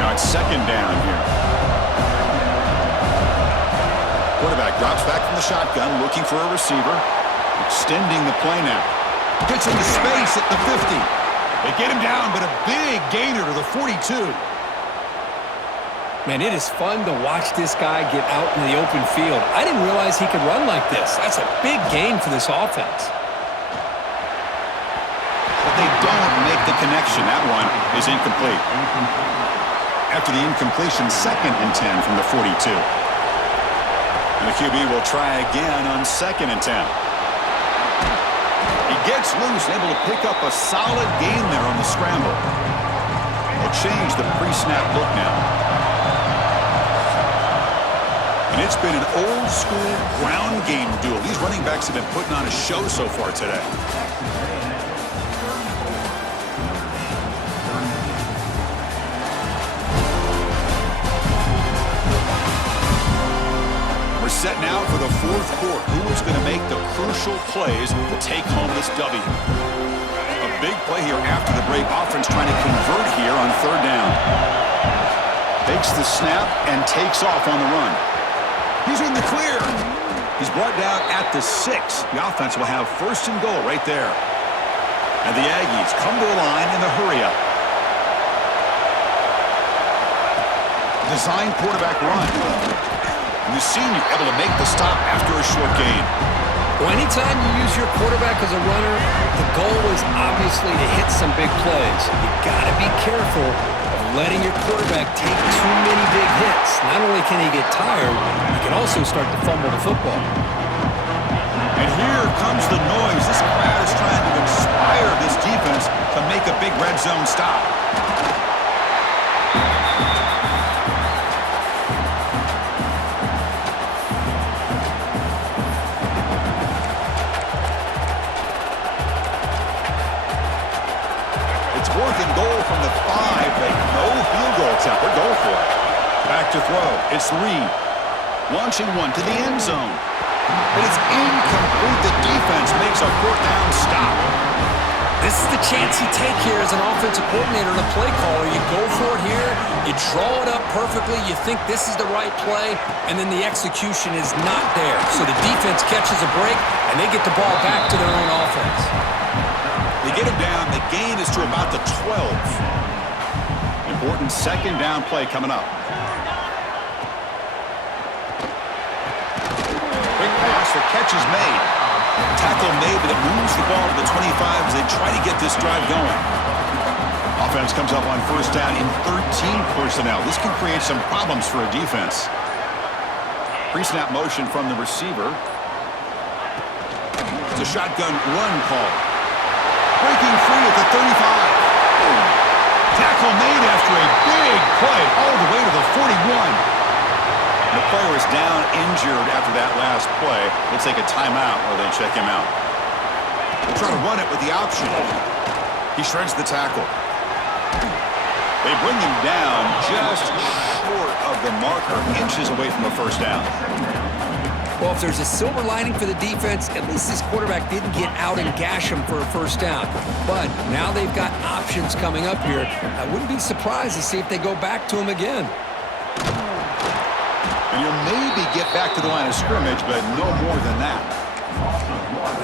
Now it's 2nd down here. Quarterback drops back from the shotgun, looking for a receiver. Extending the play now. Gets into space at the 50. They get him down, but a big gainer to the 42. Man, it is fun to watch this guy get out in the open field. I didn't realize he could run like this. That's a big gain for this offense. But they don't make the connection. That one is incomplete. After the incompletion, 2nd and 10 from the 42. And the QB will try again on 2nd and 10. He gets loose, able to pick up a solid gain there on the scramble. They'll change the pre-snap look now. And it's been an old-school ground game duel. These running backs have been putting on a show so far today. We're set now for the 4th quarter. Who is going to make the crucial plays to take home this W? A big play here after the break. Offense trying to convert here on 3rd down. Takes the snap and takes off on the run. He's in the clear. He's brought down at the 6. The offense will have first and goal right there. And the Aggies come to the line in the hurry-up. Design quarterback run. And the senior able to make the stop after a short gain. Well, anytime you use your quarterback as a runner, the goal is obviously to hit some big plays. You got to be careful of letting your quarterback take too many big hits. Not only can he get tired, he can also start to fumble the football. And here comes the noise. This crowd is trying to inspire this defense to make a big red zone stop. From the 5, but no field goal attempt. Go for it. Back to throw. It's Reed. Launching one to the end zone. But it's incomplete. The defense makes a 4th down stop. This is the chance you take here as an offensive coordinator and a play caller. You go for it here. You draw it up perfectly. You think this is the right play, and then the execution is not there. So the defense catches a break, and they get the ball back to their own offense. They get him down. The gain is to about the 12. Important 2nd down play coming up. Quick pass. The catch is made. Tackle made, but it moves the ball to the 25 as they try to get this drive going. Offense comes up on 1st down in 13 personnel. This can create some problems for a defense. Pre-snap motion from the receiver. It's a shotgun run call. Breaking free at the 35. Tackle made after a big play all the way to the 41. The player is down injured after that last play. They'll take a timeout or they check him out. They'll try to run it with the option. He shreds the tackle. They bring him down just short of the marker, inches away from a 1st down. Well, if there's a silver lining for the defense, at least this quarterback didn't get out and gash him for a 1st down. But now they've got options coming up here. I wouldn't be surprised to see if they go back to him again. And you'll maybe get back to the line of scrimmage, but no more than that.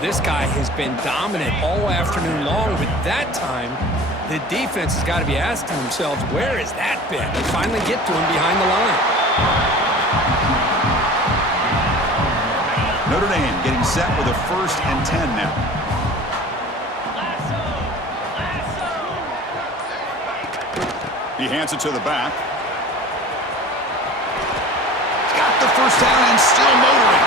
This guy has been dominant all afternoon long, but that time, the defense has got to be asking themselves, where has that been? They finally get to him behind the line. Notre Dame getting set with a 1st and 10 now. He hands it to the back. He's got the 1st down and still motoring.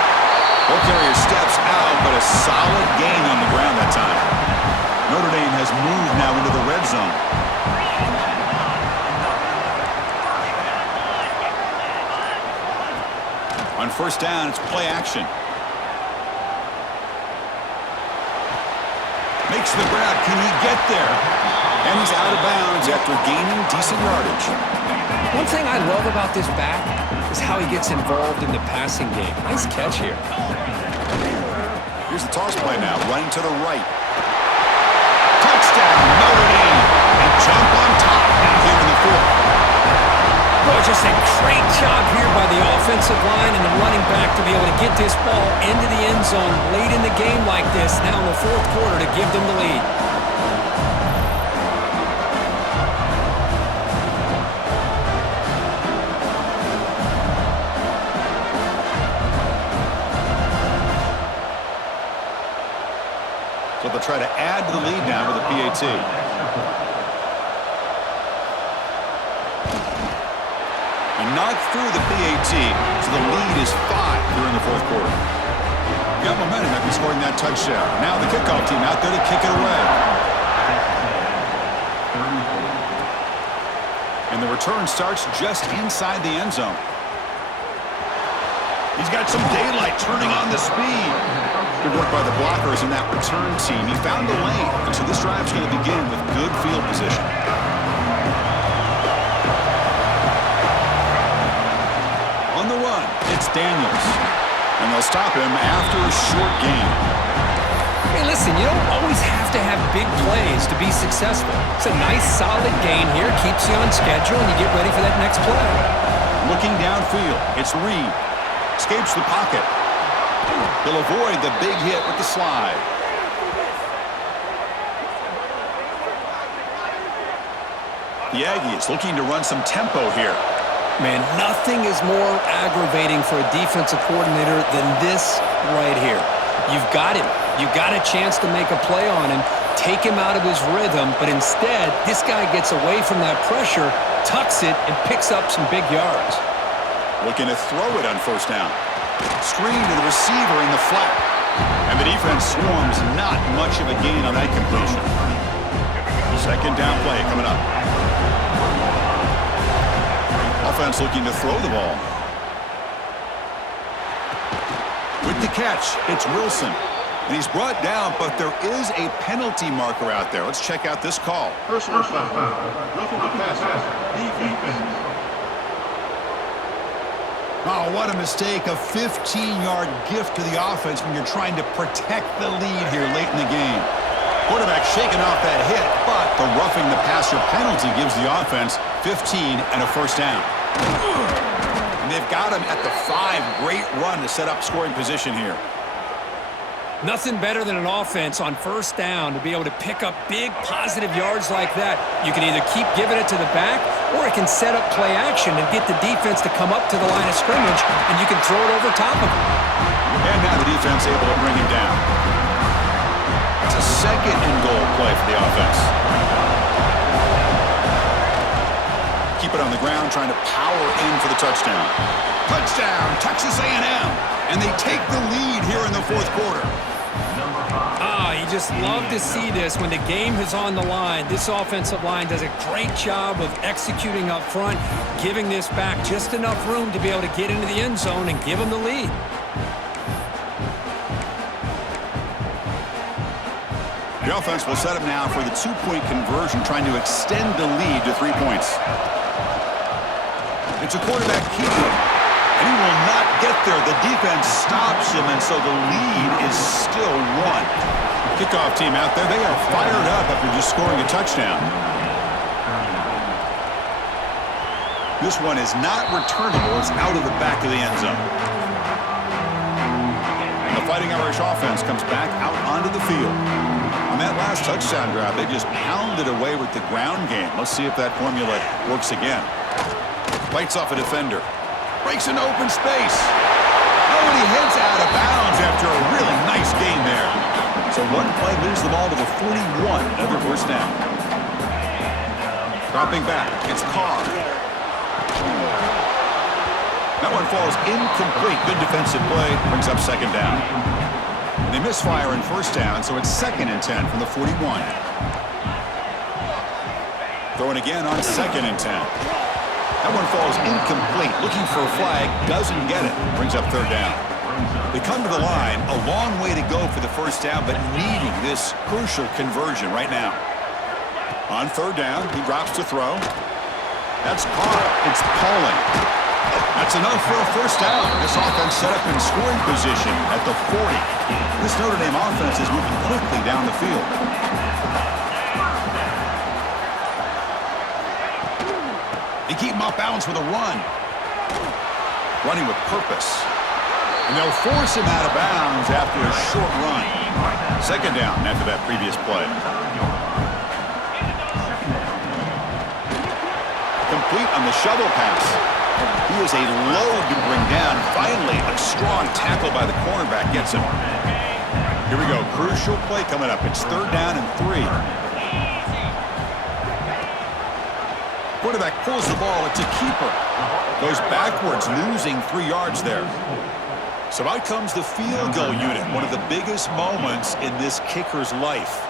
Ball carrier steps out, but a solid gain on the ground that time. Notre Dame has moved now into the red zone. On 1st down, it's play action. Makes the grab. Can he get there? And he's out of bounds after gaining decent yardage. One thing I love about this back is how he gets involved in the passing game. Nice catch here. Here's the toss play now, running to the right. Touchdown, Notre Dame. And jump on top now here in the 4th. Well, just a great job here by the offensive line and the running back to be able to get this ball into the end zone late in the game like this, now in the 4th quarter, to give them the lead. So they'll try to add to the lead now with the PAT. Knocked through the PAT, so the lead is 5 here in the 4th quarter. Got momentum after scoring that touchdown. Now the kickoff team out there to kick it away. And the return starts just inside the end zone. He's got some daylight turning on the speed. Good work by the blockers in that return team. He found the lane, and so this drive's going to begin with good field position. On the run, it's Daniels. And they'll stop him after a short gain. Hey, listen, you don't always have to have big plays to be successful. It's a nice, solid gain here. Keeps you on schedule, and you get ready for that next play. Looking downfield, it's Reed. Escapes the pocket. He'll avoid the big hit with the slide. The Aggies looking to run some tempo here. Man, nothing is more aggravating for a defensive coordinator than this right here. You've got him. You've got a chance to make a play on him, take him out of his rhythm, but instead, this guy gets away from that pressure, tucks it, and picks up some big yards. Looking to throw it on first down. Screen to the receiver in the flat. And the defense swarms not much of a gain on that completion. Second down play coming up. Offense looking to throw the ball. With the catch, it's Wilson. And he's brought down, but there is a penalty marker out there. Let's check out this call. Personal foul. Roughing the passer. Defense. Oh, what a mistake. A 15-yard gift to the offense when you're trying to protect the lead here late in the game. Quarterback shaking off that hit, but the roughing the passer penalty gives the offense 15 and a first down. And they've got him at the 5. Great run to set up scoring position here. Nothing better than an offense on first down to be able to pick up big positive yards like that. You can either keep giving it to the back, or it can set up play action and get the defense to come up to the line of scrimmage, and you can throw it over top of him. And now the defense able to bring him down. It's a second and goal play for the offense. Keep it on the ground, trying to power in for the touchdown. Touchdown, Texas A&M. And they take the lead here in the fourth quarter. You just love to see this when the game is on the line. This offensive line does a great job of executing up front, giving this back just enough room to be able to get into the end zone and give them the lead. The offense will set up now for the 2-point conversion, trying to extend the lead to 3 points. It's a quarterback keeper, and he will not get there. The defense stops him, and so the lead is still 1. Kickoff team out there, they are fired up after just scoring a touchdown. This one is not returnable. It's out of the back of the end zone. And the Fighting Irish offense comes back out onto the field. On that last touchdown drive, they just pounded away with the ground game. Let's see if that formula works again. Bites off a defender. Breaks into open space. Oh, and he heads out of bounds after a really nice gain there. So one play moves the ball to the 41. Another first down. Dropping back. It's Carr. That one falls incomplete. Good defensive play. Brings up second down. And they misfire in first down, so it's 2nd and 10 from the 41. Throwing again on 2nd and 10. That one falls incomplete. Looking for a flag. Doesn't get it. Brings up third down. They come to the line, a long way to go for the first down, but needing this crucial conversion right now. On third down, he drops to throw. That's Carr. It's Pauling. That's enough for a first down. This offense set up in scoring position at the 40. This Notre Dame offense is moving quickly down the field. They keep him off balance with a run. Running with purpose. And they'll force him out of bounds after a short run. Second down after that previous play. Complete on the shovel pass. He is a load to bring down. Finally, a strong tackle by the cornerback gets him. Here we go. Crucial play coming up. It's third down and 3. Quarterback pulls the ball. It's a keeper. Goes backwards, losing 3 yards there. So out comes the field goal unit, one of the biggest moments in this kicker's life.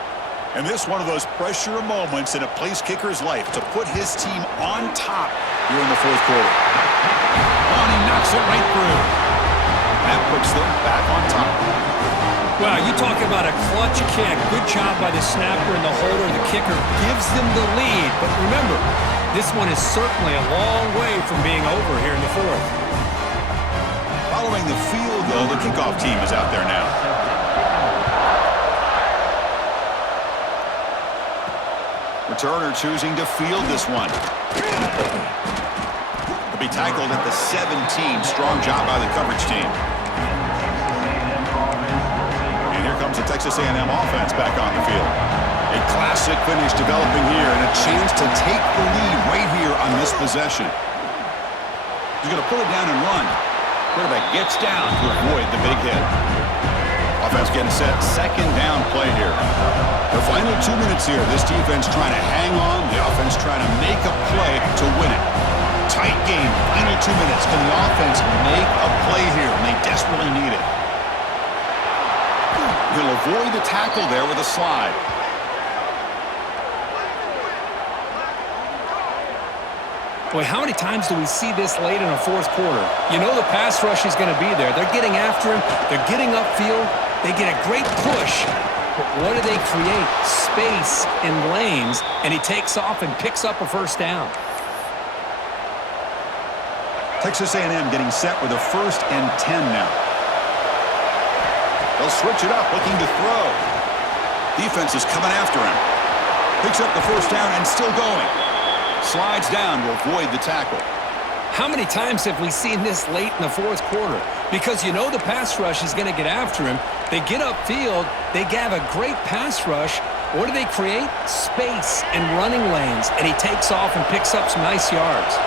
And this one of those pressure moments in a place kicker's life to put his team on top here in the fourth quarter. Oh, and he knocks it right through. That puts them back on top. Wow, you talk about a clutch kick. Good job by the snapper and the holder. The kicker gives them the lead. But remember, this one is certainly a long way from being over here in the fourth. Following the field goal, the kickoff team is out there now. Returner choosing to field this one. He'll be tackled at the 17. Strong job by the coverage team. Texas A&M offense back on the field. A classic finish developing here and a chance to take the lead right here on this possession. He's going to put it down and run. Quarterback gets down to avoid the big hit. Offense getting set. Second down play here. The final 2 minutes here. This defense trying to hang on. The offense trying to make a play to win it. Tight game. Final 2 minutes. Can the offense make a play here? And they desperately need it. He'll avoid the tackle there with a slide. Boy, how many times do we see this late in a fourth quarter? You know the pass rush is going to be there. They're getting after him. They're getting upfield. They get a great push. But what do they create? Space in lanes, and he takes off and picks up a first down. Texas A&M getting set with a 1st and 10 now. They'll switch it up, looking to throw. Defense is coming after him. Picks up the first down and still going. Slides down to avoid the tackle. How many times have we seen this late in the fourth quarter? Because you know the pass rush is going to get after him. They get upfield. They have a great pass rush. What do they create? Space and running lanes. And he takes off and picks up some nice yards.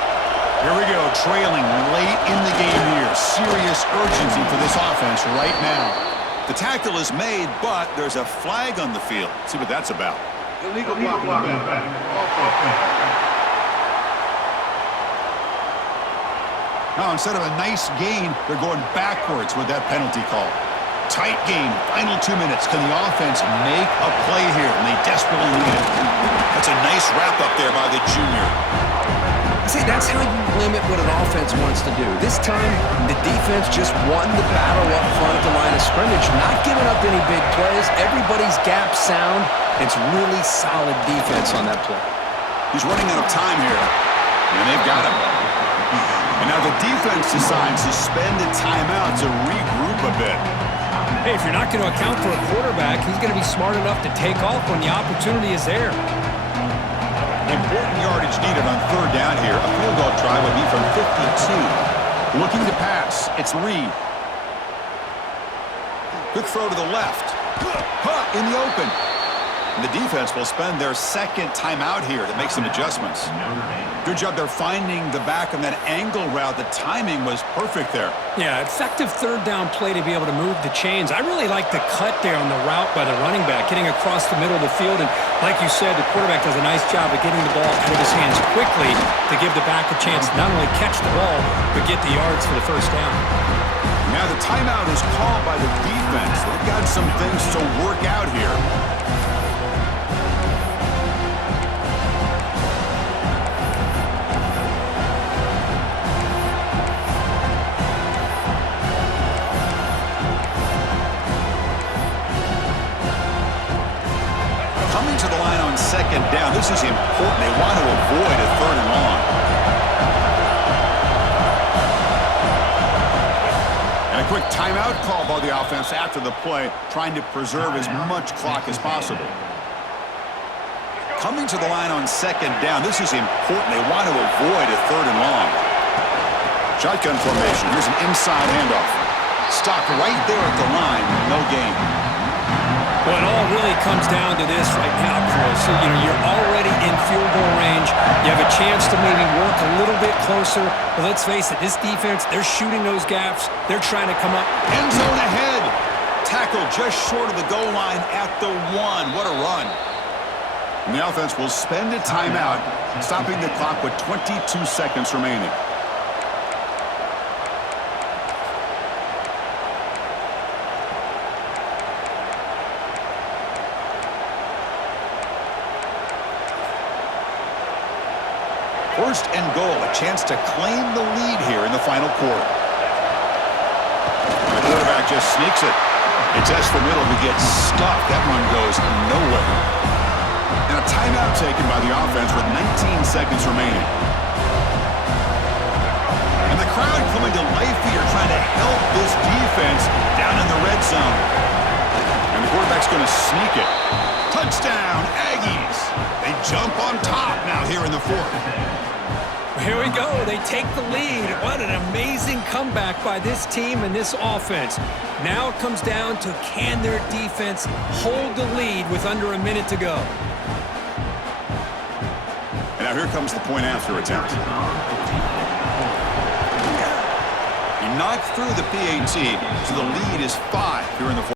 Here we go, trailing late in the game here. Serious urgency for this offense right now. The tackle is made, but there's a flag on the field. Let's see what that's about. Illegal blocking back. Now, instead of a nice gain, they're going backwards with that penalty call. Tight game, final 2 minutes. Can the offense make a play here? And they desperately need it. That's a nice wrap-up there by the junior. See, that's how you limit what an offense wants to do. This time, the defense just won the battle up front at the line of scrimmage, not giving up any big plays. Everybody's gap sound. It's really solid defense on that play. He's running out of time here, and they've got him. And now the defense decides to spend a timeout to regroup a bit. Hey, if you're not going to account for a quarterback, he's going to be smart enough to take off when the opportunity is there. Important yardage needed on 3rd down here. A field goal try would be from 52. Looking to pass. It's Reed. Quick throw to the left. In the open. And the defense will spend their 2nd timeout here to make some adjustments. Good job they're finding the back of that angle route. The timing was perfect there. Yeah, effective 3rd down play to be able to move the chains. I really like the cut there on the route by the running back, getting across the middle of the field. And like you said, the quarterback does a nice job of getting the ball out of his hands quickly to give the back a chance to not only catch the ball, but get the yards for the first down. Now the timeout is called by the defense. They've got some things to work out here. Coming to the line on 2nd down. This is important. They want to avoid a 3rd and long. And a quick timeout call by the offense after the play, trying to preserve as much clock as possible. Coming to the line on 2nd down. This is important. They want to avoid a 3rd and long. Shotgun formation. Here's an inside handoff. Stopped right there at the line. No gain. Well, it all really comes down to this right now, Chris. So, you're already in field goal range. You have a chance to maybe work a little bit closer. But let's face it, this defense, they're shooting those gaps. They're trying to come up. End zone ahead. Tackle just short of the goal line at the 1. What a run. And the offense will spend a timeout, stopping the clock with 22 seconds remaining. First and goal, a chance to claim the lead here in the final quarter. The quarterback just sneaks it. It's Esfamiddle who gets stuffed. That one goes nowhere. And a timeout taken by the offense with 19 seconds remaining. And the crowd coming to life here, trying to help this defense down in the red zone. And the quarterback's going to sneak it. Touchdown, Aggies! They jump on top now here in the 4th. Here we go. They take the lead. What an amazing comeback by this team and this offense. Now it comes down to, can their defense hold the lead with under a minute to go? And now here comes the point after attempt. He knocked through the PAT, so the lead is 5 here in the fourth.